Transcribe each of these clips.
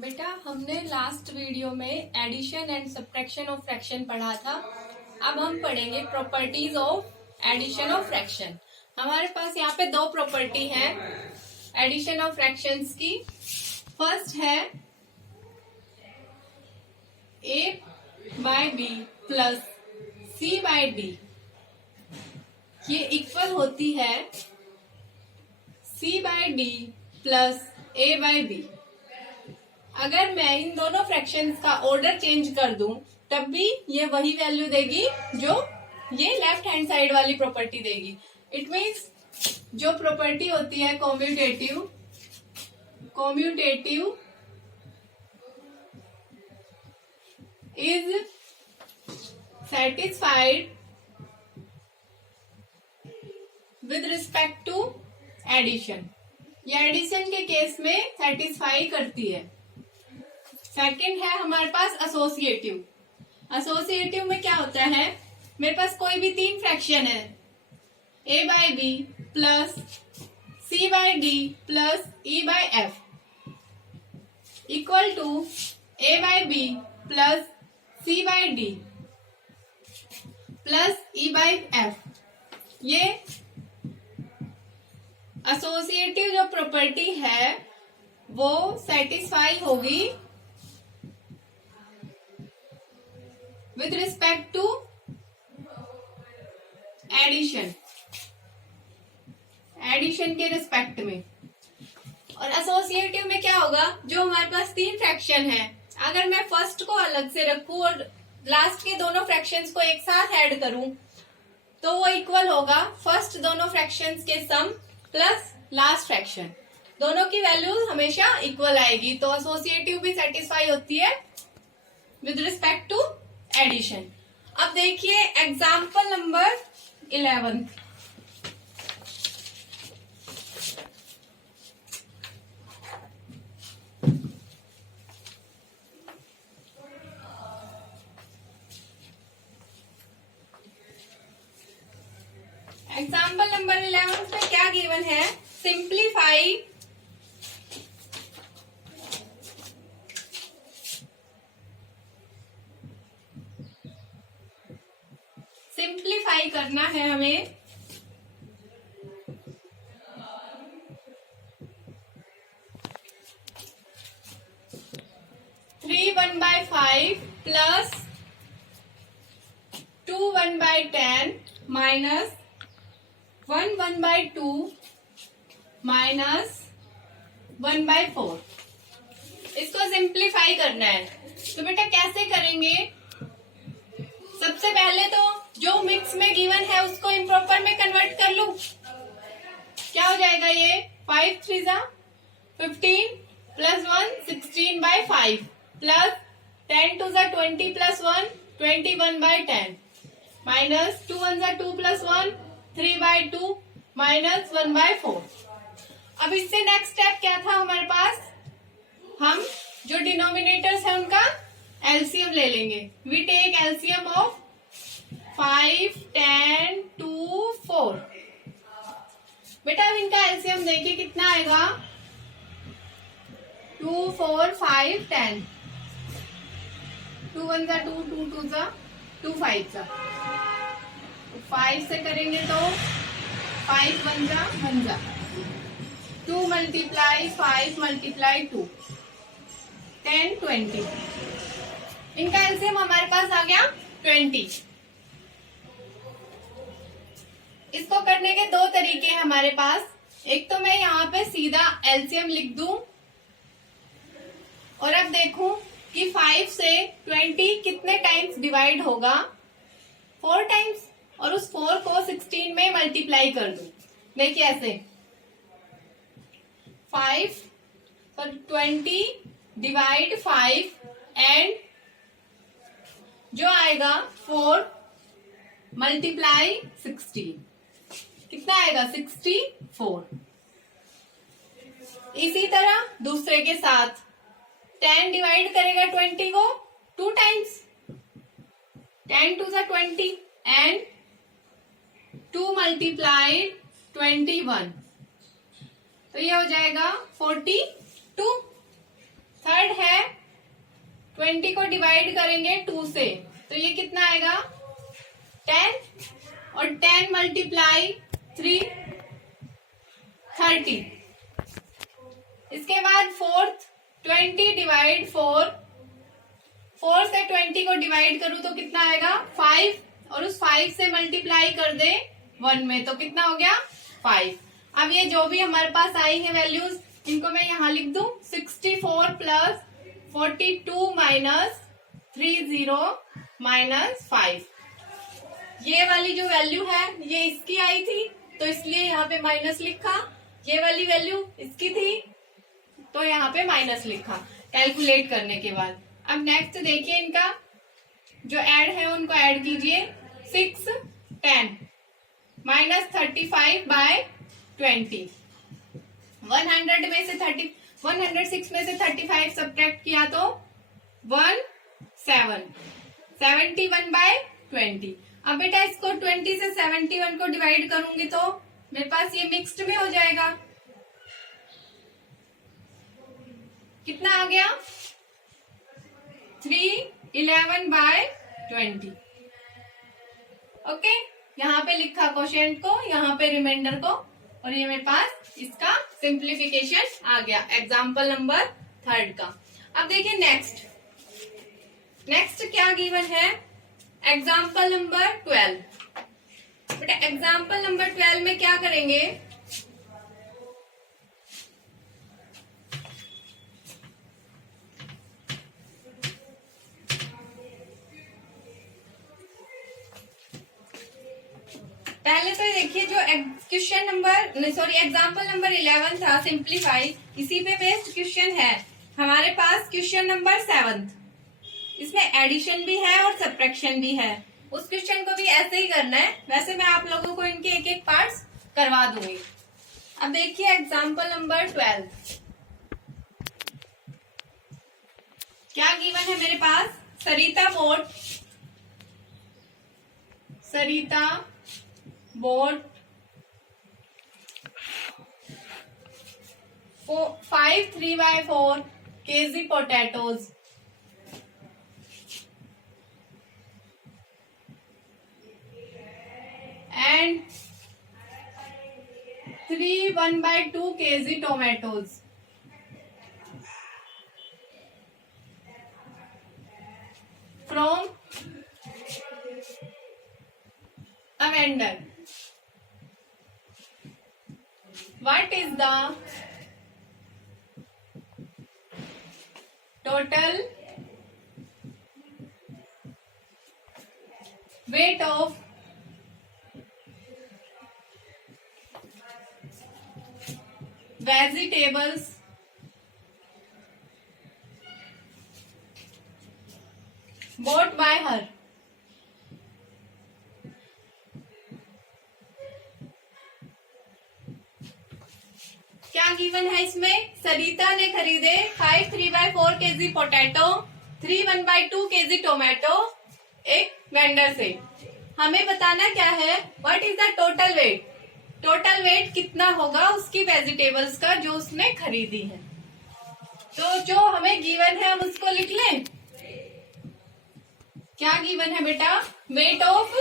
बेटा हमने last video में addition and subtraction of fraction पढ़ा था। अब हम पढ़ेंगे properties of addition of fraction. हमारे पास यहाँ पे दो प्रॉपर्टी हैं एडिशन ऑफ फ्रैक्शंस की। फर्स्ट है A by B plus C by D, ये इक्वल होती है C by D plus A by B. अगर मैं इन दोनों फ्रैक्शंस का ऑर्डर चेंज कर दूं तब भी ये वही वैल्यू देगी जो ये लेफ्ट हैंड साइड वाली प्रॉपर्टी देगी। इट मीन्स जो प्रॉपर्टी होती है commutative is satisfied with respect to addition, ये एडिशन के केस में सेटिस्फाई करती है। सेकंड है हमारे पास एसोसिएटिव में क्या होता है, मेरे पास कोई भी तीन फ्रैक्शन है A by B plus C by D plus E by F equal to A by B plus C by D plus E by F. ये एसोसिएटिव जो प्रॉपर्टी है वो सेटिस्फाई होगी विद रिस्पेक्ट टू एडिशन के respect में। और associative में क्या होगा, जो हमारे पास तीन फ्रैक्शन है, अगर मैं फर्स्ट को अलग से रखूं और लास्ट के दोनों फ्रैक्शंस को एक साथ ऐड करूं तो वो इक्वल होगा फर्स्ट दोनों फ्रैक्शंस के सम प्लस लास्ट फ्रैक्शन, दोनों की वैल्यू हमेशा इक्वल आएगी। तो एसोसिएटिव भी सेटिस्फाई होती है विद रिस्पेक्ट टू एडिशन। अब देखिए एग्जाम्पल नंबर 11। एग्जाम्पल नंबर 11 में क्या गिवन है, सिंप्लीफाई करना है हमें। Three 1/5 plus 2 1/10 minus 1 1/2 minus 1/4। इसको सिंप्लीफाई करना है तो बेटा कैसे करेंगे, सबसे पहले तो जो मिक्स में गिवन है उसको इम्प्रॉपर में कन्वर्ट कर लूं। क्या हो जाएगा ये 5 3 15 plus 1 16/5 plus 10 2 20 plus 1 21/10 minus 2 1 2 plus 1 3/2 minus 1/4। अब इससे नेक्स्ट स्टेप क्या था हमारे पास, हम जो डिनोमिनेटर्स है उनका एलसीएम ले लेंगे। We take LCM of 5 10 2 4। बेटा अब इनका एलसीएम देखिए कितना आएगा, 2 4 5 10, 2 1 2 2 2 2 5 5 से करेंगे तो 5 1 2 मल्टीप्लाई 5 मल्टीप्लाई 2 10 20। इनका एलसीएम हमारे पास आ गया 20। इसको करने के दो तरीके हैं हमारे पास। एक तो मैं यहाँ पे सीधा एलसीएम लिख दूं और अब देखूं कि 5 से 20 कितने टाइम्स डिवाइड होगा, 4 टाइम्स, और उस 4 को 16 में मल्टीप्लाई कर दूं। देखिए ऐसे 5 और 20 डिवाइड 5 एंड जो आएगा 4 मल्टीप्लाई 16, कितना आएगा 64। इसी तरह दूसरे के साथ 10 डिवाइड करेगा 20 को 2 टाइम्स, 10 2 20 एंड 2 मल्टीप्लाई 21, तो ये हो जाएगा 42। थर्ड है 20 को डिवाइड करेंगे 2 से, तो ये कितना आएगा 10, और 10 मल्टीप्लाई 3 30। इसके बाद फोर्थ 20 डिवाइड 4, 4 से 20 को डिवाइड करूं तो कितना आएगा 5, और उस 5 से मल्टीप्लाई कर दे 1 में, तो कितना हो गया 5। अब ये जो भी हमारे पास आई है वैल्यूज, इनको मैं यहाँ लिख दूं 64 प्लस 42 माइनस 30 माइनस 5। ये वाली जो वैल्यू है ये इसकी आई थी, तो इसलिए यहाँ पे माइनस लिखा। ये वाली वैल्यू इसकी थी, तो यहाँ पे माइनस लिखा कैलकुलेट करने के बाद। अब नेक्स्ट देखिए, इनका जो ऐड है उनको ऐड कीजिए। 6 10 माइनस 35 बाय 20। 100 में से 106 में से 35 सब्ट्रैक्ट किया तो 71 बाय 20। अब बेटा इसको 20 से 71 को डिवाइड करूंगी तो मेरे पास ये मिक्स्ड में हो जाएगा। कितना आ गया 311 बाय 20। ओके, यहाँ पे लिखा क्वोशिएंट को, यहाँ पे रिमाइंडर को, और ये मेरे पास इसका सिंप्लीफिकेशन आ गया एग्जाम्पल नंबर 3 का। अब देखिए नेक्स्ट क्या गिवन है, एग्जाम्पल नंबर 12। बेटा एग्जाम्पल नंबर 12 में क्या करेंगे, पहले तो देखिए जो क्वेश्चन नंबर एग्जाम्पल नंबर 11 था सिंप्लीफाई, इसी पे बेस्ड क्वेश्चन है हमारे पास क्वेश्चन नंबर 7। इसमें एडिशन भी है और सब्ट्रैक्शन भी है। उस क्वेश्चन को भी ऐसे ही करना है। वैसे मैं आप लोगों को इनके एक एक पार्ट्स करवा दूंगी। अब देखिए एग्जाम्पल नंबर 12 क्या गिवन है मेरे पास। सरिता bought 5 3/4 kg potatoes and 3 1/2 kg tomatoes from a vendor. What is the total weight of vegetables bought by her? क्या गिवन है इसमें, सरिता ने खरीदे 5 3/4 केजी पोटैटो, 3 1/2 केजी टोमेटो एक वेंडर से। हमें बताना क्या है, what is the total weight. Total weight कितना होगा उसकी वेजिटेबल्स का जो उसने खरीदी है। तो जो हमें गिवन है हम उसको लिख लें। क्या गिवन है बेटा, weight of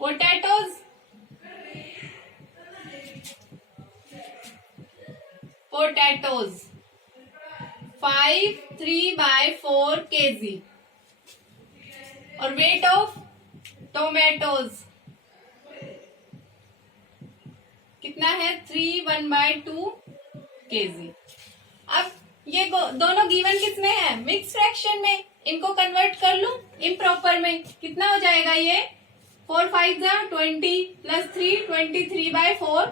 potatoes, potatoes 5 3/4 KG, और वेट ऑफ टोमेटोज कितना है 3 1/2 केजी। अब ये दोनों गिवन किस में है, मिक्स फ्रैक्शन में। इनको कन्वर्ट कर लूं इम्प्रॉपर में, कितना हो जाएगा ये 4 5 20 प्लस 3 23/4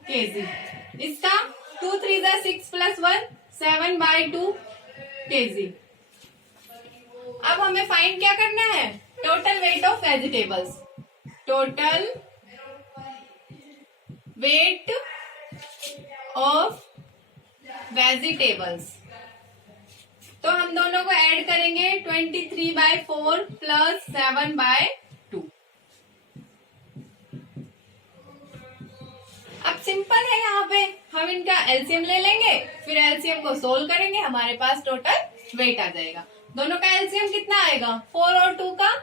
केजी। इसका 2 3 6 प्लस 1 7/2 केजी। अब हमें फाइंड क्या करना है, total weight of vegetables. Total weight of vegetables, तो हम दोनों को ऐड करेंगे 23/4 प्लस 7/2। अब सिंपल है, यहाँ पे हम इनका एलसीएम ले लेंगे, फिर एलसीएम को सोल्व करेंगे, हमारे पास टोटल वेट आ जाएगा। दोनों का एलसीएम कितना आएगा? 4 और 2 का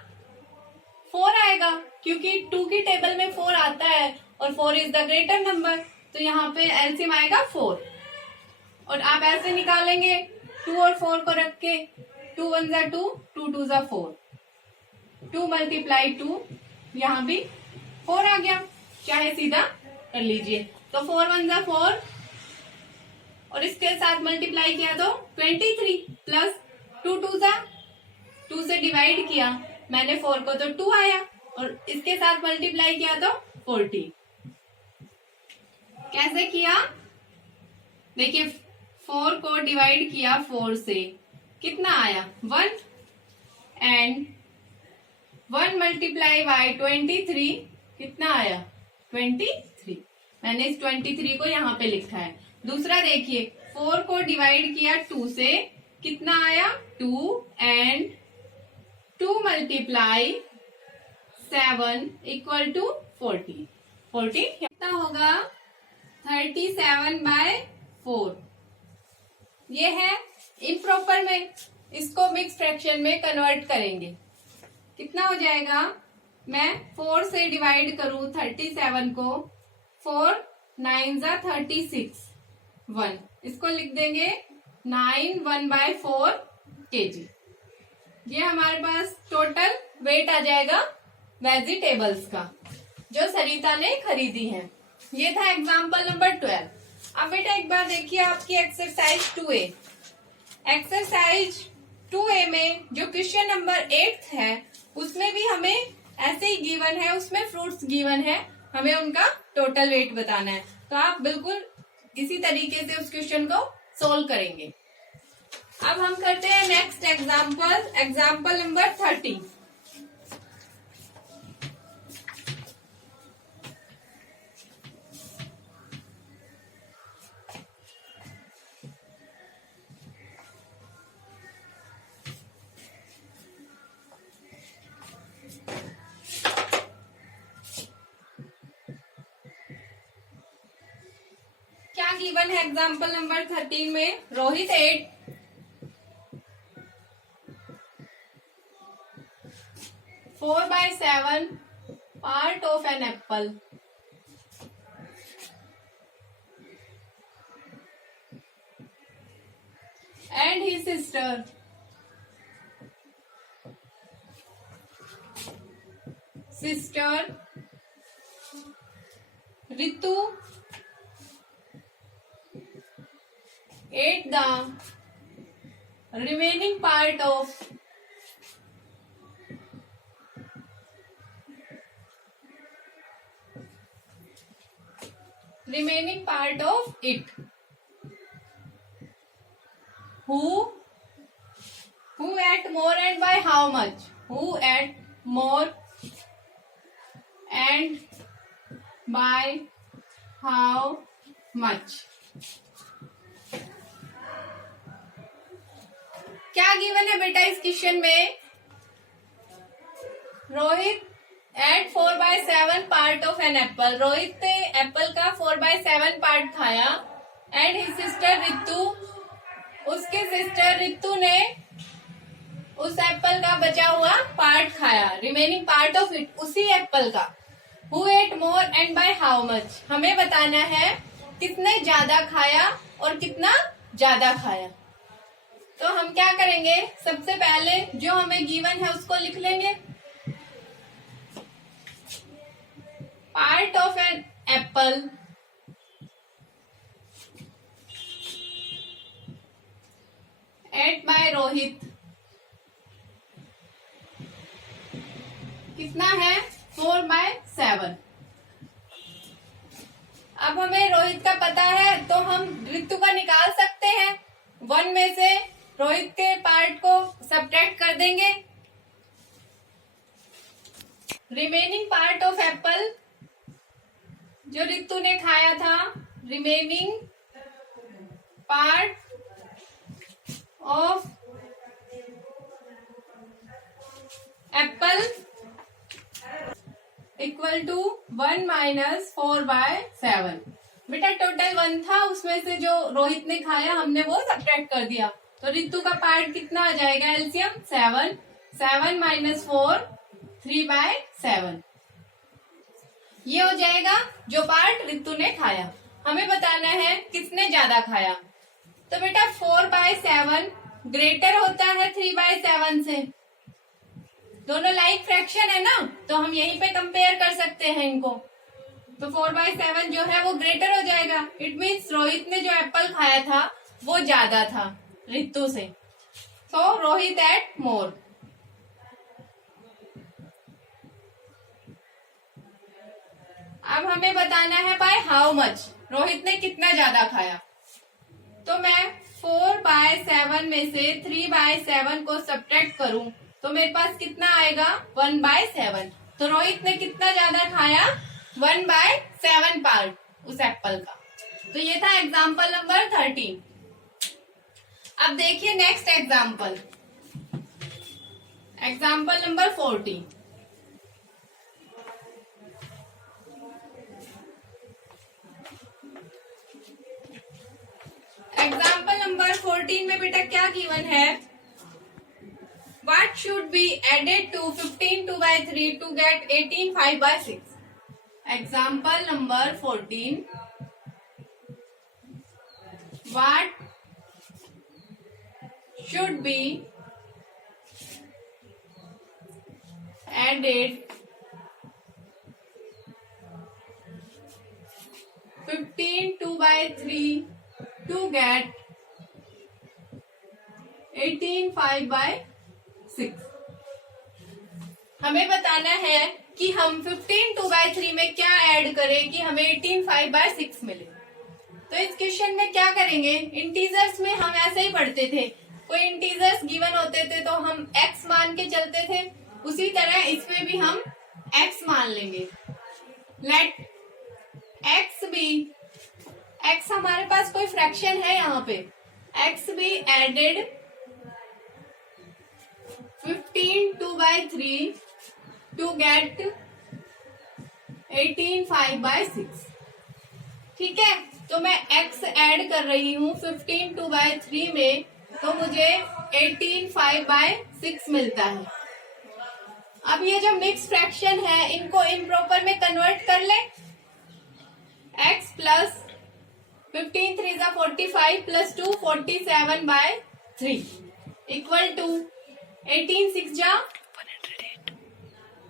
4 आएगा, क्योंकि 2 की टेबल में 4 आता है और 4 इज द ग्रेटर नंबर, तो यहाँ पे एलसीएम आएगा 4। और आप ऐसे निकालेंगे 2 और 4 को रख के, 2 1 जा 2, 2 2 जा 4, 2 मल्टीप्लाई 2, यहाँ भी 4 आ गया, चाहे सीधा कर लीजिए। तो 4 1 जा 4 और इसके साथ मल्टीप्लाई किया तो 23 प्लस 2 2 जा 2 से डिवाइड किया मैंने 4 को तो 2 आया, और इसके साथ मल्टीप्लाई किया तो 40। कैसे किया? देखिए 4 को डिवाइड किया 4 से, कितना आया? 1, एंड 1 मल्टीप्लाई बाय 23 कितना आया? 23। मैंने इस 23 को यहाँ पे लिखा है। दूसरा देखिए 4 को डिवाइड किया 2 से, कितना आया? 2, एंड 2 मल्टीप्लाई 7 इक्वल टू 40। 40 कितना होगा? 37/4। ये है इम्प्रॉपर में, इसको मिक्स फ्रैक्शन में कन्वर्ट करेंगे। कितना हो जाएगा? मैं 4 से डिवाइड करूं 37 को, 4 9 जा 36, 1 इसको लिख देंगे 9 1/4 kg। ये हमारे पास टोटल वेट आ जाएगा वेजिटेबल्स का जो सरिता ने खरीदी है। ये था एग्जाम्पल नंबर 12। अब बेटा एक बार देखिए आपकी एक्सरसाइज 2A। एक्सरसाइज 2A में जो क्वेश्चन नंबर 8 है उसमें भी हमें ऐसे ही गिवन है, उसमें फ्रूट्स गिवन है, हमें उनका टोटल वेट बताना है। तो आप बिल्कुल इसी तरीके से उस क्वेश्चन को सोल्व करेंगे। अब हम करते हैं नेक्स्ट एग्जाम्पल, एग्जाम्पल नंबर 13। क्या गिवन है एग्जाम्पल नंबर 13 में? Rohit 8 4/7 part of an apple and his sister Ritu ate the remaining part of it. Who ate more and by how much? Who ate more and by how much? क्या given है बेटा इस question में? Rohit ate 4/7 part of an apple. Rohit ने apple का 4/7 part खाया, and his sister Ritu, उसके sister Ritu ने उस एप्पल का बचा हुआ पार्ट खाया, रिमेनिंग पार्ट ऑफ इट, उसी एप्पल का। Who ate more and by how much? हमें बताना है कितने ज्यादा खाया और कितना ज्यादा खाया। तो हम क्या करेंगे, सबसे पहले जो हमें गिवन है उसको लिख लेंगे। Part of an apple ate by Rohit कितना है? 4/7। अब हमें रोहित का पता है तो हम रितु का निकाल सकते हैं। 1 में से रोहित के पार्ट को सब्ट्रैक्ट कर देंगे। रिमेनिंग पार्ट ऑफ एप्पल जो रितु ने खाया था, remaining part of apple equal to 1 - 4/7। बेटा टोटल 1 था, उसमें से जो रोहित ने खाया हमने वो सब्ट्रैक्ट कर दिया, तो ऋतु का पार्ट कितना आ जाएगा एलसीएम 7, 7 माइनस 4 3/7। ये हो जाएगा जो पार्ट ऋतु ने खाया। हमें बताना है किसने ज्यादा खाया। तो बेटा 4/7 ग्रेटर होता है 3/7 से। दोनों लाइक फ्रैक्शन है ना, तो हम यहीं पे कंपेयर कर सकते हैं इनको। तो 4/7 जो है वो ग्रेटर हो जाएगा। इट मीन्स रोहित ने जो एप्पल खाया था वो ज्यादा था ऋतु से। सो रोहित एट मोर। अब हमें बताना है बाय हाउ मच, रोहित ने कितना ज्यादा खाया। तो मैं 4/7 में से 3/7 को सब्ट्रैक्ट करूं तो मेरे पास कितना आएगा 1/7। तो रोहित ने कितना ज्यादा खाया 1/7 पार्ट उस एप्पल का। तो ये था एग्जाम्पल नंबर 13। अब देखिए next example, example number 14। Example number 14 में बेटा क्या गिवन है, what should be added to 15 2/3 to get 18 5/6। Example number 14, what should be added 15 2/3 to get 18 5/6। हमें बताना है कि हम 15 2/3 में क्या ऐड करें कि हमें 18 5/6 मिले। तो इस क्वेश्चन में क्या करेंगे, इंटीजर्स में हम ऐसे ही पढ़ते थे, कोई इंटीजर्स गिवन होते थे तो हम x मान के चलते थे, उसी तरह इसमें भी हम x मान लेंगे। लेट x बी, x हमारे पास कोई फ्रैक्शन है यहाँ पे, x be added 15 2/3 to get 18 5/6। ठीक है, तो मैं x ऐड कर रही हूँ 15 2/3 में, तो मुझे 18 5/6 मिलता है। अब ये जो मिक्स फ्रैक्शन है इनको इम्प्रॉपर में कन्वर्ट कर ले। x प्लस 15 3 जा 45 प्लस 2 47/3 इक्वल टू 18 6 जा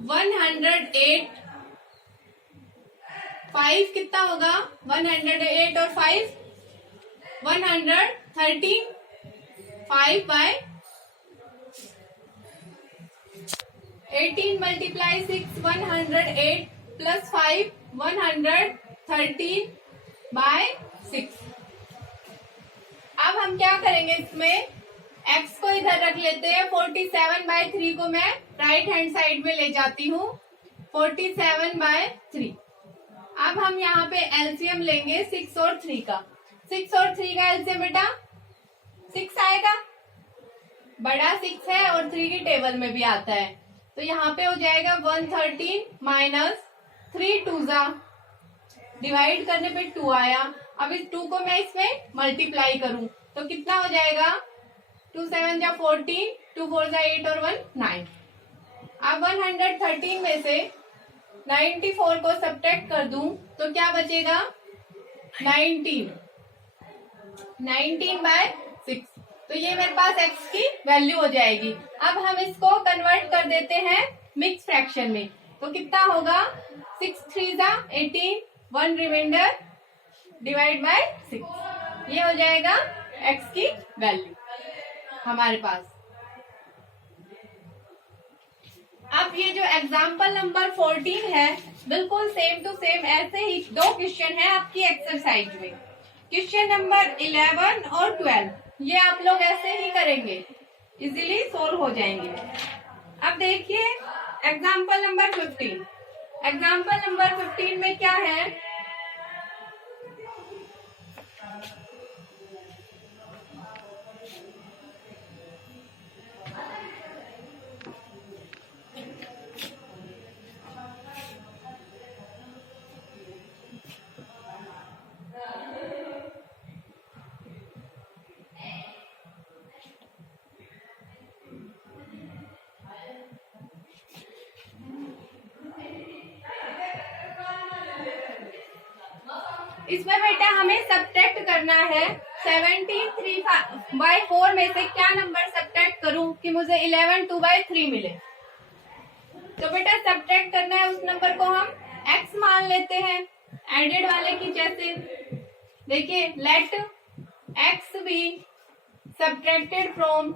108। 5 कितना होगा 108 और 5 113 5/18 मल्टीप्लाई 6 108 प्लस 5 113/6। अब हम क्या करेंगे, इसमें x को इधर रख लेते हैं। 47/3 को मैं राइट हैंड साइड में ले जाती हूँ 47/3। अब हम यहाँ पे एलसीएम लेंगे 6 और 3 का। 6 और 3 का एलसीएम बेटा 6 आएगा, बड़ा 6 है और 3 की टेबल में भी आता है। तो यहाँ पे हो जाएगा 113 माइनस 3 2 जा, डिवाइड करने पे 2 आया। अब इस 2 को मैं इसमें मल्टीप्लाई करूं तो कितना हो जाएगा 2 7 जा 14 2 4 जा 8 और 1 9। अब 113 में से 94 को सब्ट्रैक्ट कर दूं तो क्या बचेगा 19/6। तो ये मेरे पास x की वैल्यू हो जाएगी। अब हम इसको कन्वर्ट कर देते हैं मिक्स फ्रैक्शन में, तो कितना होगा 6 3 जा 18 1 रिमाइंडर डिवाइड बाय 6। ये हो जाएगा x की वैल्यू हमारे पास। अब ये जो एग्जाम्पल नंबर 14 है बिल्कुल सेम टू सेम ऐसे ही 2 क्वेश्चन है आपकी एक्सरसाइज में। क्वेश्चन नंबर 11 और 12 ये आप लोग ऐसे ही करेंगे, इजीली सोल्व हो जाएंगे। अब देखिए एग्जाम्पल नंबर 15। एग्जाम्पल नंबर 15 में क्या है, इसमें बेटा हमें सब्ट्रैक्ट करना है 17 3/4 में से क्या नंबर सब्ट्रैक्ट करूं कि मुझे 11 2/3 मिले। तो बेटा सब्ट्रैक्ट करना है, उस नंबर को हम x मान लेते हैं एडेड वाले की जैसे। देखिए let x be subtracted from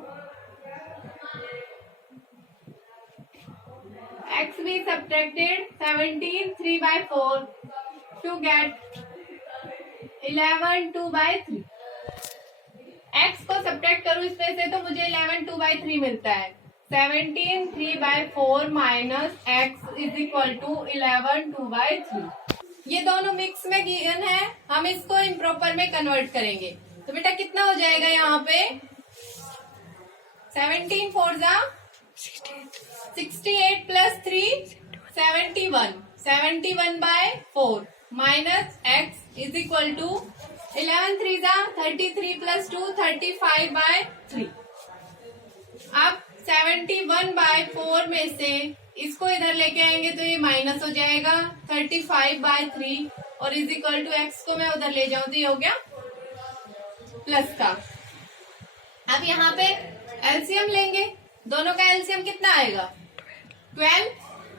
x be subtracted 17 3/4 to get 11 2/3। x को सब्ट्रैक्ट करूं इसमें से तो मुझे 11 2/3 मिलता है। 17 3/4 minus x is equal to 11 2/3। ये दोनों मिक्स में गिवन है, हम इसको इम्प्रॉपर में कन्वर्ट करेंगे। तो बेटा कितना हो जाएगा यहाँ पे 17 4 जा 68 plus 3 71 71/4 minus x is equal to 11 3 जा 33 प्लस 2 35/3। अब 71/4 में से इसको इधर लेके आएंगे तो ये माइनस हो जाएगा 35/3 और इज इक्वल टू x को मैं उधर ले जाऊं तो ये हो गया प्लस का। अब यहाँ पे एलसीएम लेंगे, दोनों का एलसीएम कितना आएगा 12।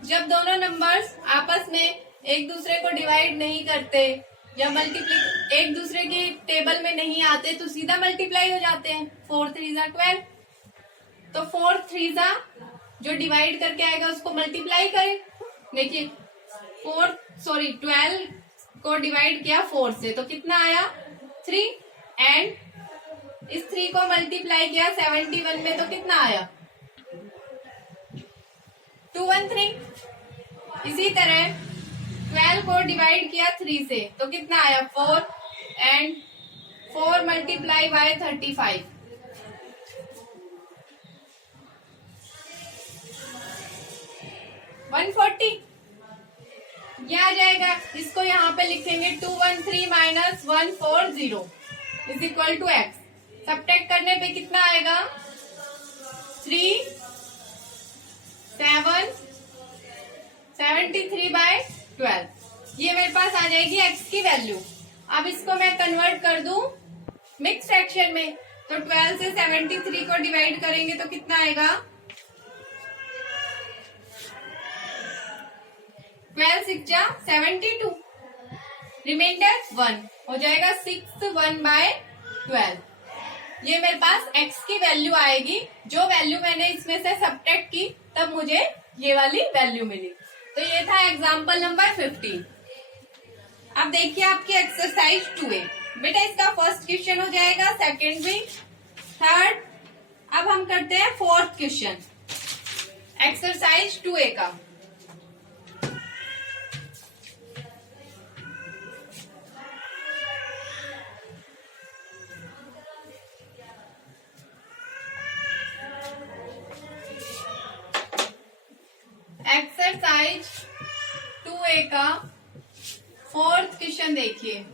जब दोनों नंबर्स आपस में एक दूसरे को डिवाइड नहीं करते या मल्टीप्लाई एक दूसरे की टेबल में नहीं आते तो सीधा मल्टीप्लाई हो जाते हैं। 4 3 जा 12, तो 4 3 जा जो डिवाइड करके आएगा उसको मल्टीप्लाई करें। देखिए 12 को डिवाइड किया 4 से तो कितना आया 3 एंड इस 3 को मल्टीप्लाई किया 71 में तो कितना आया 213। इसी तरह 12 को डिवाइड किया 3 से तो कितना आया 4 एंड 4 मल्टीप्लाई बाय 35 140 ये आ जाएगा। इसको यहाँ पे लिखेंगे 213 minus 140 is equal to x। Subtract करने पे कितना आएगा 3 7 73/12। ये मेरे पास आ जाएगी x की वैल्यू। अब इसको मैं कन्वर्ट कर दूं मिक्स फ्रैक्शन में तो 12 से 73 को डिवाइड करेंगे तो कितना आएगा 12 6 जा 72 रिमाइंडर 1 हो जाएगा 6 1/12। ये मेरे पास x की वैल्यू आएगी। जो वैल्यू मैंने इसमें से सब्ट्रैक्ट की तब मुझे ये वाली वैल्यू मिली। तो ये था एग्जाम्पल नंबर 15। अब देखिए आपकी एक्सरसाइज 2A। बेटा इसका फर्स्ट क्वेश्चन हो जाएगा, सेकंड भी, थर्ड। अब हम करते हैं फोर्थ क्वेश्चन एक्सरसाइज 2A का। एक्सरसाइज 2A का फोर्थ क्वेश्चन देखिए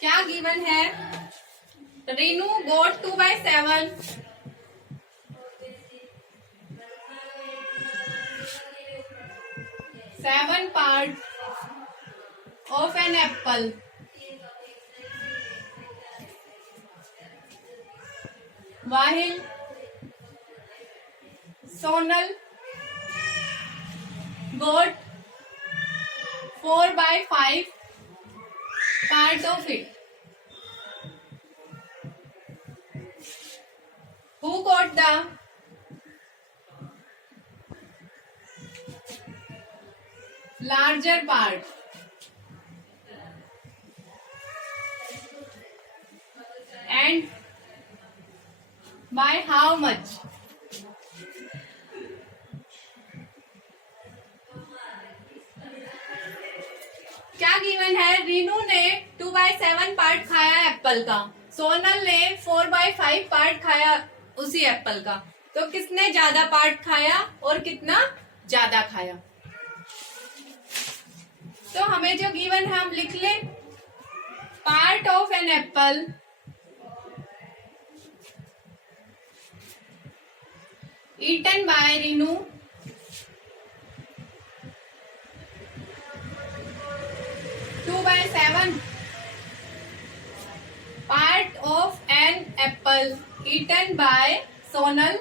क्या गिवन है। Rinu got 2/7 7 part of an apple while Sonal got 4/5 part of it. Who got the larger part? And by how much? क्या गिवन है। रीनू ने 2/7 पार्ट खाया Apple का, सोनल ने 4/5 पार्ट खाया उसी एप्पल का। तो किसने ज्यादा पार्ट खाया और कितना ज्यादा खाया। तो हमें जो गिवन है हम लिख ले part of an apple eaten by Rinu (2/7) eaten by Sonal,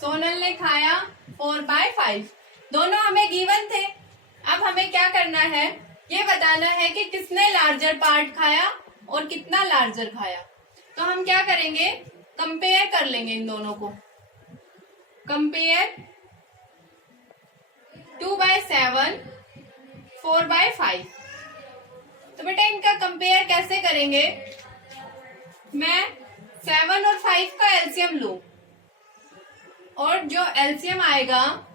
Sonal ने खाया 4/5। दोनों हमें गिवन थे। अब हमें क्या करना है, ये बताना है कि किसने लार्जर पार्ट खाया और कितना लार्जर खाया। तो हम क्या करेंगे, कंपेयर कर लेंगे इन दोनों को। कंपेयर 2/7 4/5। तो बेटा इनका कंपेयर कैसे करेंगे, मैं 7 और 5 का एलसीएम लूं और जो एलसीएम आएगा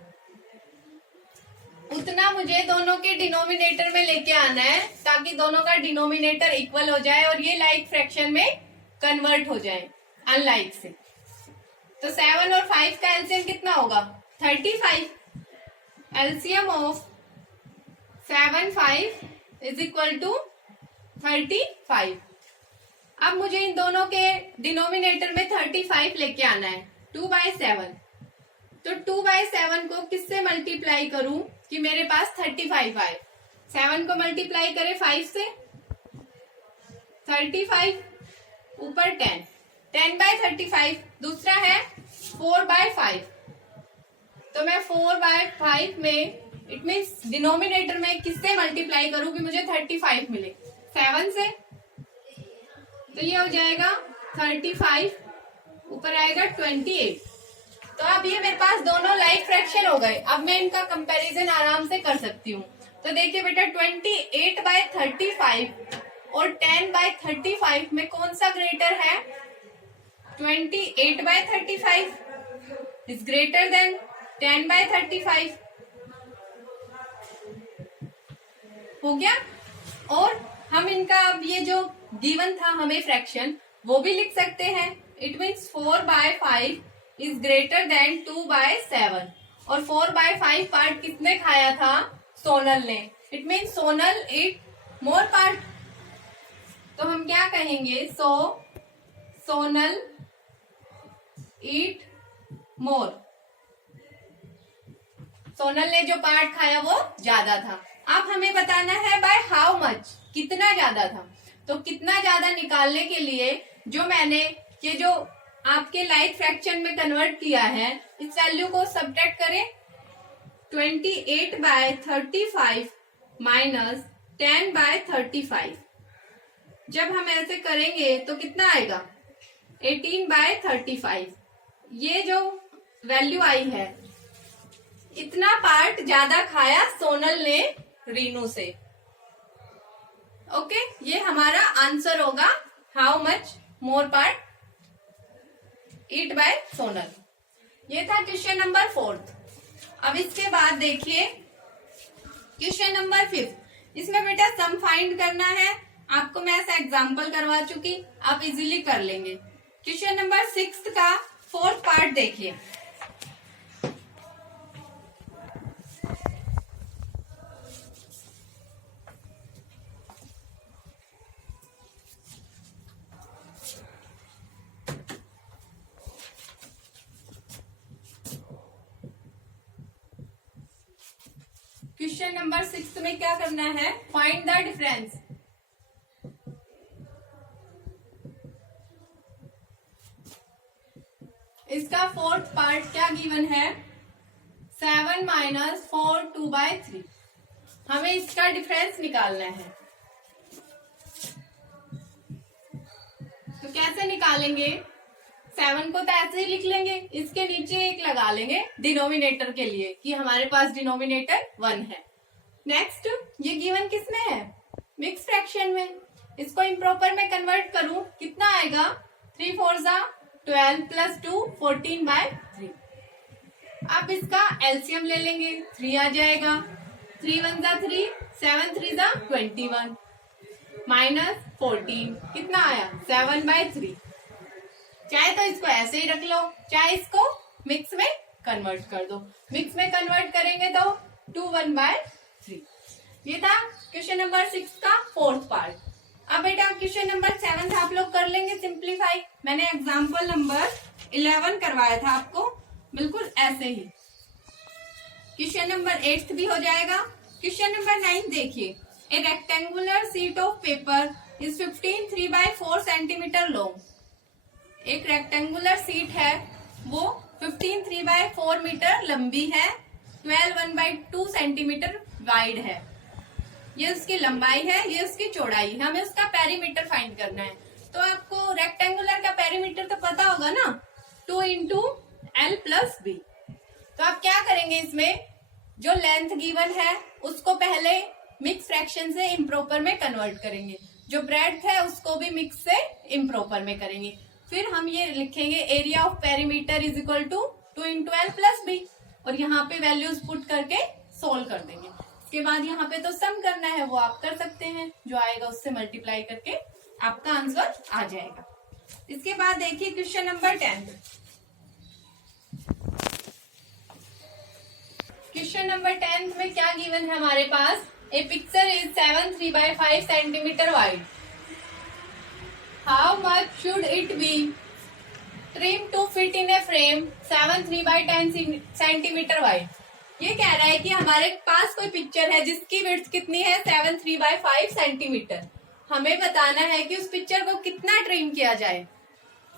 उतना मुझे दोनों के डिनोमिनेटर में लेके आना है, ताकि दोनों का डिनोमिनेटर इक्वल हो जाए और ये लाइक फ्रैक्शन में कन्वर्ट हो जाए अनलाइक से। तो 7 और 5 का एलसीएम कितना होगा, 35। LCM of 7 5 is equal to 35। अब मुझे इन दोनों के डिनोमिनेटर में 35 लेके आना है, 2/7। तो 2/7 को किससे मल्टीप्लाई करूं कि मेरे पास 35 आए। 7 को मल्टीप्लाई करें 5 से, 35 ऊपर 10, 10/35। दूसरा है 4/5। तो मैं 4/5 में, इट मीन्स डिनोमिनेटर में किससे मल्टीप्लाई करूं कि मुझे 35 मिले, 7 से। तो ये हो जाएगा 35 ऊपर आएगा 28। तो अब ये मेरे पास दोनों लाइक फ्रैक्शन हो गए। अब मैं इनका कंपैरिजन आराम से कर सकती हूँ। तो देखिए बेटा 28/35 और 10/35 में कौन सा ग्रेटर है, 28/35 इज ग्रेटर देन 10/35। हो गया। और हम इनका अब ये जो गिवन था हमें फ्रैक्शन, वो भी लिख सकते हैं। It means 4/5 is greater than 2/7। और 4/5 पार्ट किसने खाया था, सोनल ने। It means Sonal eat more part. तो हम क्या कहेंगे, सोनल ईट मोर। सोनल ने जो पार्ट खाया वो ज्यादा था। अब हमें बताना है बाय हाउ मच, कितना ज्यादा था। तो कितना ज्यादा निकालने के लिए जो मैंने ये जो आपके लाइक फ्रैक्शन में कन्वर्ट किया है, इस वैल्यू को सब्ट्रैक्ट करें। 28/35 माइनस 10/35। जब हम ऐसे करेंगे तो कितना आएगा, 18/35। ये जो वैल्यू आई है, इतना पार्ट ज्यादा खाया सोनल ने रीनू से। ओके, ये हमारा आंसर होगा, how much more part eat by Sonal. ये था क्वेश्चन नंबर 4। अब इसके बाद देखिए क्वेश्चन नंबर 5। इसमें बेटा सम फाइंड करना है। आपको मैं ऐसा एग्जांपल करवा चुकी, आप इजीली कर लेंगे। क्वेश्चन नंबर 6 का 4th पार्ट देखिए। क्वेश्चन नंबर 6 में क्या करना है, फाइंड द डिफरेंस। इसका 4th पार्ट क्या गिवन है, 7 - 4 2/3। हमें इसका डिफरेंस निकालना है। तो कैसे निकालेंगे, 7 को तो ऐसे ही लिख लेंगे, इसके नीचे 1 लगा लेंगे डिनोमिनेटर के लिए कि हमारे पास डिनोमिनेटर 1 है। नेक्स्ट, ये गिवन किसमें है, मिक्स फ्रैक्शन में। इसको इम्प्रॉपर में कन्वर्ट करूं, कितना आएगा, 3 4 12 + 2 14/3। अब इसका एलसीएम ले लेंगे, 3 आ जाएगा। 3 1 3, 7 3 21 माइनस 14 कितना आया, 7/3। चाहे तो इसको ऐसे ही रख लो, चाहे इसको मिक्स में कन्वर्ट कर दो। मिक्स में कन्वर्ट करेंगे तो 2 1/3। ये था क्वेश्चन नंबर 6 का 4th पार्ट। अब बेटा क्वेश्चन नंबर 7 आप लोग कर लेंगे सिंप्लीफाई। मैंने एग्जाम्पल नंबर 11 करवाया था आपको, बिल्कुल ऐसे ही। क्वेश्चन नंबर 8 भी हो जाएगा। क्वेश्चन नंबर 9 देखिए, ए rectangular sheet of paper is 15 3/4 centimetre long. एक रेक्टेंगुलर सीट है, वो 15 3/4 मीटर लंबी है, 12 1/2 सेंटीमीटर वाइड है। ये उसकी लंबाई है, ये उसकी चौड़ाई है। हमें उसका पेरीमीटर फाइंड करना है। तो आपको रेक्टेंगुलर का पेरीमीटर तो पता होगा ना, 2 इंटू एल प्लस बी। तो आप क्या करेंगे, इसमें जो लेंथ गिवन है उसको पहले मिक्स फ्रैक्शन से इम्प्रॉपर में कन्वर्ट करेंगे, जो ब्रेड्थ है उसको भी मिक्स से इम्प्रॉपर में करेंगे। फिर हम ये लिखेंगे area of perimeter is equal to 2 into L plus B, और यहाँ पे वैल्यूज पुट करके सोल्व कर देंगे। इसके बाद यहाँ पे तो सम करना है, वो आप कर सकते हैं, जो आएगा उससे मल्टीप्लाई करके आपका आंसर आ जाएगा। इसके बाद देखिए क्वेश्चन नंबर 10। क्वेश्चन नंबर 10 में क्या गिवन है हमारे पास, a picture is 7 3/5 centimetre wide, how much should it be trim to fit in a frame 7 3/10 centimetre wide. ये कह रहा है कि हमारे पास कोई पिक्चर है जिसकी विड्थ कितनी है, 7 3/5 सेंटीमीटर। हमें बताना है कि उस पिक्चर को कितना ट्रिम किया जाए,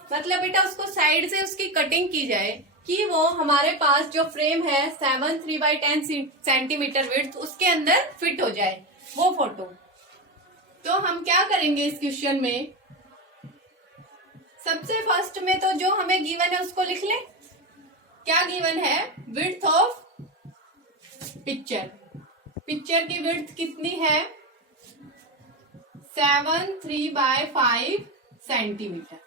मतलब बेटा उसको साइड से उसकी कटिंग की जाए कि वो हमारे पास जो फ्रेम है 7 3/10 सेंटीमीटर विड्थ उसके अंदर फिट हो जाए वो फोटो। तो हम क्या करेंगे इस क्वेश्चन में, सबसे फर्स्ट में तो जो हमें गिवन है उसको लिख ले। क्या गिवन है, विड्थ ऑफ पिक्चर, पिक्चर की विड्थ कितनी है, 7 3/5 सेंटीमीटर,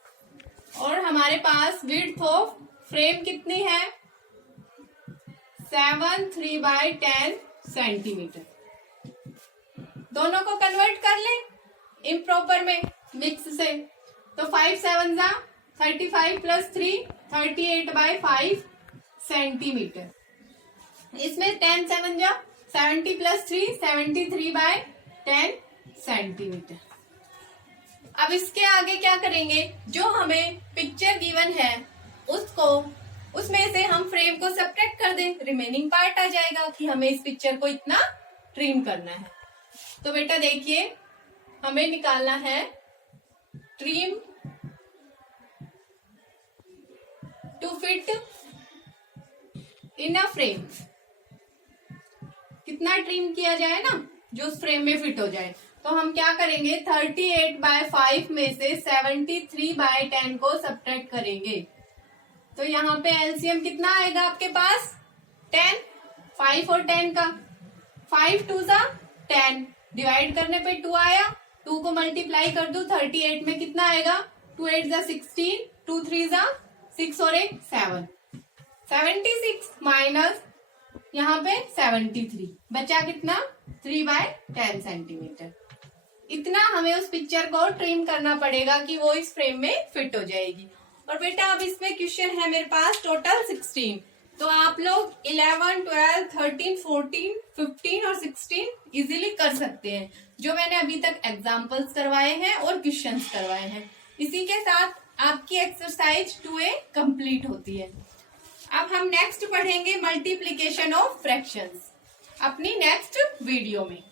और हमारे पास विड्थ ऑफ फ्रेम कितनी है, 7 3/10 सेंटीमीटर। दोनों को कन्वर्ट कर ले इम्प्रॉपर में मिक्स से। तो 5 7 जा 35 प्लस 3 38/5 सेंटीमीटर। इसमें 10 7 जा 70 प्लस 3 73/10 सेंटीमीटर। अब इसके आगे क्या करेंगे, जो हमें पिक्चर गिवन है उसको, उसमें से हम फ्रेम को सब्ट्रैक्ट कर दें, रिमेनिंग पार्ट आ जाएगा कि हमें इस पिक्चर को इतना ट्रिम करना है। तो बेटा देखिए, हमें निकालना है trim to fit in a frame, कितना ट्रिम किया जाए ना जो उस फ्रेम में फिट हो जाए। तो हम क्या करेंगे, 38/5 में से 73/10 को सब्ट्रैक्ट करेंगे। तो यहाँ पे एलसीएम कितना आएगा आपके पास, 10, 5 और 10 का, 5 2 जा 10, डिवाइड करने पे 2 आया, 2 को मल्टीप्लाई कर दो 38 में कितना आएगा, 2 8 जा 16, 2 3 जा 6 और 1 7, 76 माइनस यहाँ पे 73, बचा कितना 3/10 सेंटीमीटर। इतना हमें उस पिक्चर को ट्रिम करना पड़ेगा कि वो इस फ्रेम में फिट हो जाएगी। और बेटा अब इसमें क्वेश्चन है मेरे पास टोटल 16, तो आप लोग 11 12 13 14 15 और 16 इजीली कर सकते हैं, जो मैंने अभी तक एग्जांपल्स करवाए हैं और क्वेश्चंस करवाए हैं। इसी के साथ आपकी एक्सरसाइज 2A कंप्लीट होती है। अब हम नेक्स्ट पढ़ेंगे मल्टीप्लीकेशन ऑफ फ्रैक्शंस अपनी नेक्स्ट वीडियो में।